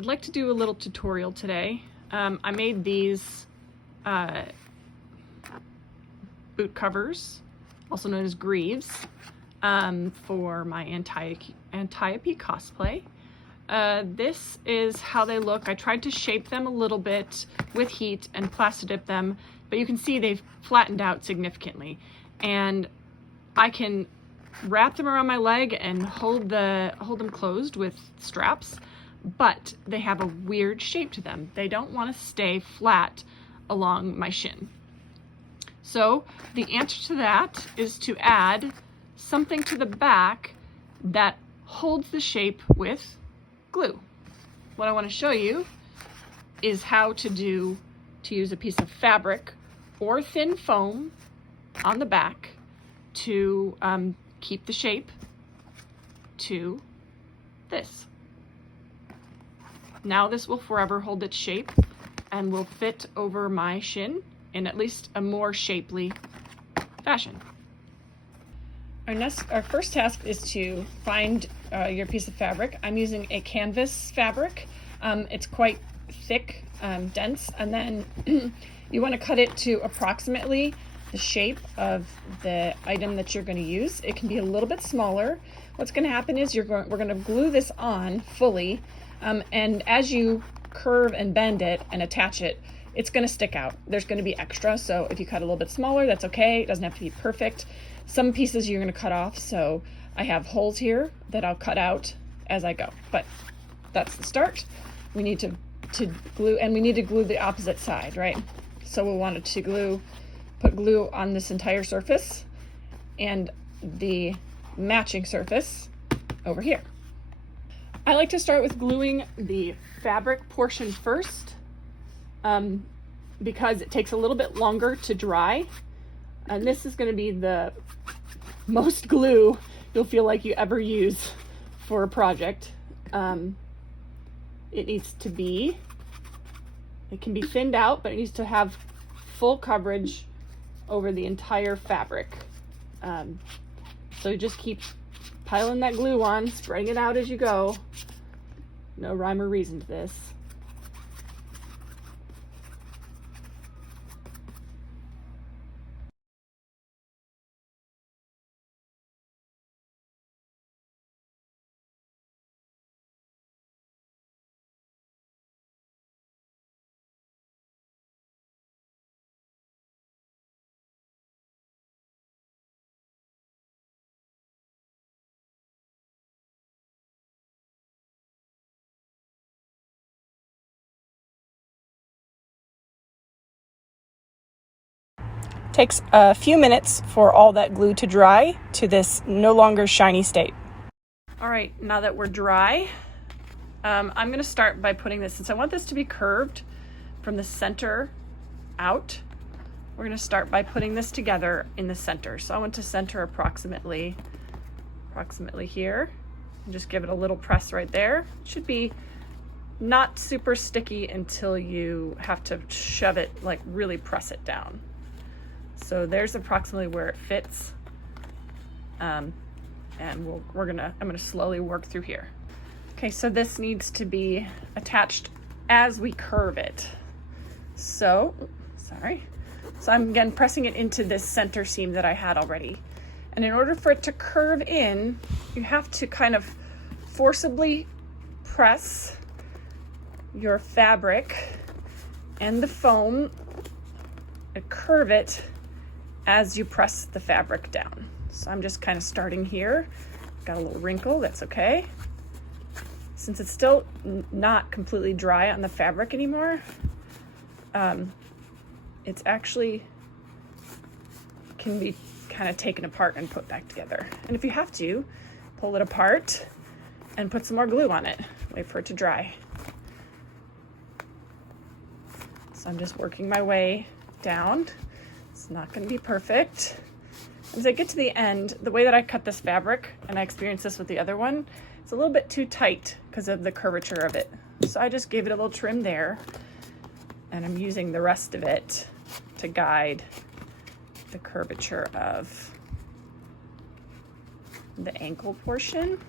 I'd like to do a little tutorial today. I made these boot covers, also known as greaves, for my Antiope cosplay. This is how they look. I tried to shape them a little bit with heat and Plastidip them, but you can see they've flattened out significantly. And I can wrap them around my leg and hold them closed with straps, but they have a weird shape to them. They don't want to stay flat along my shin. So the answer to that is to add something to the back that holds the shape with glue. What I want to show you is how to use a piece of fabric or thin foam on the back to keep the shape to this. Now this will forever hold its shape and will fit over my shin in at least a more shapely fashion. Our first task is to find your piece of fabric. I'm using a canvas fabric. It's quite thick, dense, and then you want to cut it to approximately the shape of the item that you're going to use. It can be a little bit smaller. What's going to happen is we're going to glue this on fully, and as you curve and bend it and attach it, it's going to stick out. There's going to be extra, so if you cut a little bit smaller, that's okay. It doesn't have to be perfect. Some pieces you're going to cut off, so I have holes here that I'll cut out as I go, but that's the start. We need to glue, and we need to glue the opposite side, right? So we'll want to put glue on this entire surface and the matching surface over here. I like to start with gluing the fabric portion first because it takes a little bit longer to dry. And this is going to be the most glue you'll feel like you ever use for a project. It can be thinned out, but it needs to have full coverage over the entire fabric. So you just keep piling that glue on, spreading it out as you go. No rhyme or reason to this. Takes a few minutes for all that glue to dry to this no longer shiny state. All right, now that we're dry, I'm going to start by putting this, since I want this to be curved from the center out, we're going to start by putting this together in the center. So I want to center approximately here, and just give it a little press right there. It should be not super sticky until you have to shove it, like really press it down. So there's approximately where it fits, and I'm gonna slowly work through here. Okay, so this needs to be attached as we curve it. So I'm again pressing it into this center seam that I had already. And in order for it to curve in, you have to kind of forcibly press your fabric and the foam and curve it as you press the fabric down. So I'm just kind of starting here. Got a little wrinkle, that's okay. Since it's still not completely dry on the fabric anymore, it's actually can be kind of taken apart and put back together. And if you have to, pull it apart and put some more glue on it. Wait for it to dry. So I'm just working my way down. It's not going to be perfect. As I get to the end, the way that I cut this fabric, and I experienced this with the other one, it's a little bit too tight because of the curvature of it. So I just gave it a little trim there, and I'm using the rest of it to guide the curvature of the ankle portion.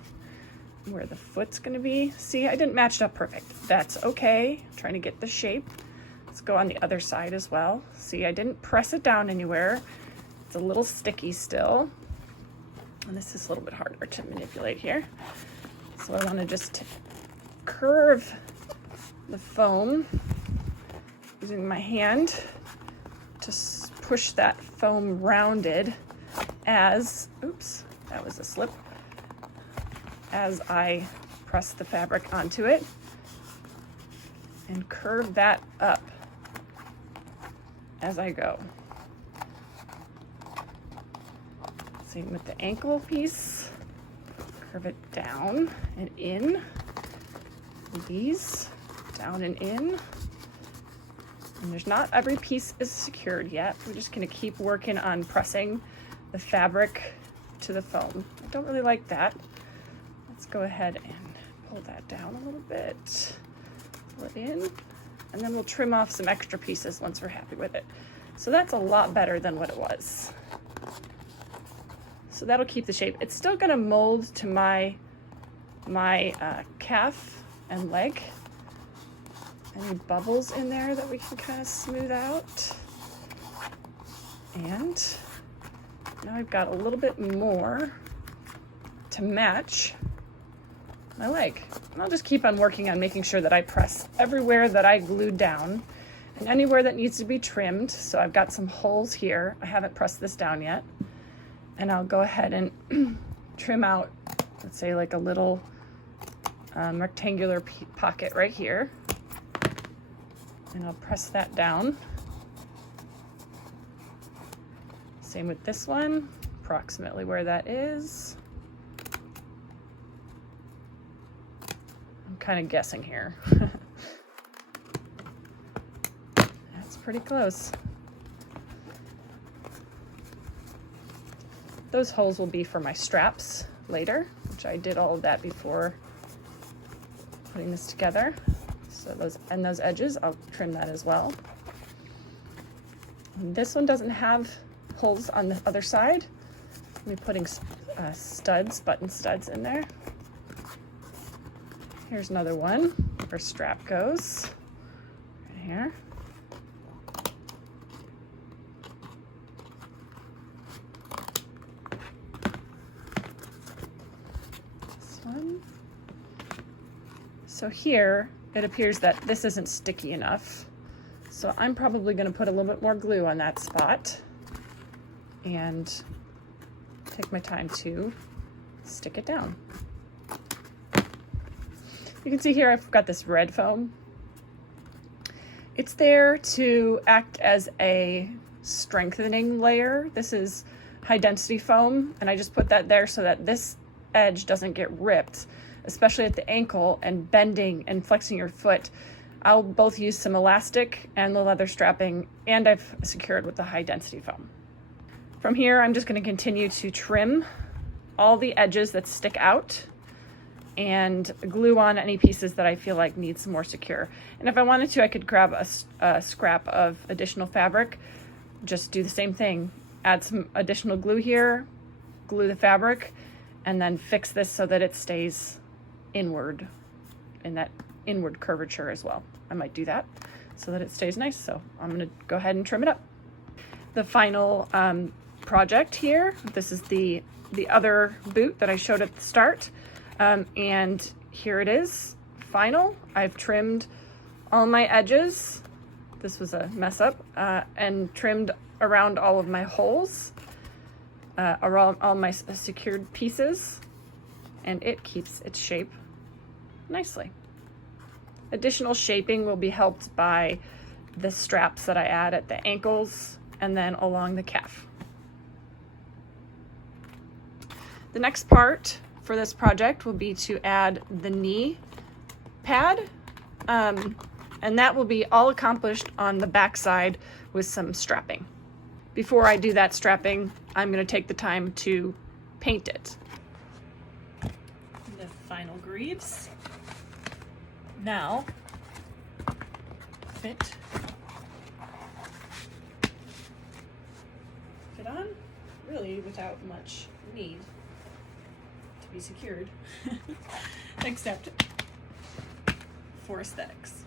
where the foot's gonna be. See, I didn't match it up perfect. That's okay. I'm trying to get the shape. Let's go on the other side as well. See, I didn't press it down anywhere. It's a little sticky still. And this is a little bit harder to manipulate here. So I wanna just curve the foam using my hand to push that foam rounded as, oops, that was a slip, as I press the fabric onto it, and curve that up as I go. Same with the ankle piece, curve it down and in, these down and in. And there's not every piece is secured yet. We're just gonna keep working on pressing the fabric to the foam. I don't really like that. Let's go ahead and pull that down a little bit, pull it in, and then we'll trim off some extra pieces once we're happy with it. So that's a lot better than what it was. So that'll keep the shape. It's still gonna mold to my calf and leg. Any bubbles in there that we can kind of smooth out. And now I've got a little bit more to match my leg. And I'll just keep on working on making sure that I press everywhere that I glued down and anywhere that needs to be trimmed. So I've got some holes here. I haven't pressed this down yet. And I'll go ahead and trim out, let's say like a little rectangular pocket right here. And I'll press that down. Same with this one, approximately where that is. I'm kind of guessing here. That's pretty close. Those holes will be for my straps later, which I did all of that before putting this together. So those edges, I'll trim that as well. And this one doesn't have holes on the other side. I'll be putting button studs in there. Here's another one where strap goes, right here. This one. So here, it appears that this isn't sticky enough. So I'm probably gonna put a little bit more glue on that spot and take my time to stick it down. You can see here I've got this red foam. It's there to act as a strengthening layer. This is high density foam, and I just put that there so that this edge doesn't get ripped, especially at the ankle and bending and flexing your foot. I'll both use some elastic and the leather strapping, and I've secured with the high density foam. From here, I'm just going to continue to trim all the edges that stick out and glue on any pieces that I feel like need some more secure. And if I wanted to, I could grab a scrap of additional fabric, just do the same thing. Add some additional glue here, glue the fabric, and then fix this so that it stays inward in that inward curvature as well. I might do that so that it stays nice. So I'm gonna go ahead and trim it up. The final project here, this is the other boot that I showed at the start. And here it is, final. I've trimmed all my edges. This was a mess up, and trimmed around all of my holes, around all my secured pieces, and it keeps its shape nicely. Additional shaping will be helped by the straps that I add at the ankles and then along the calf. The next part for this project will be to add the knee pad, and that will be all accomplished on the back side with some strapping. Before I do that strapping, I'm going to take the time to paint it. The final greaves now fit on really without much need to to be secured, except for aesthetics.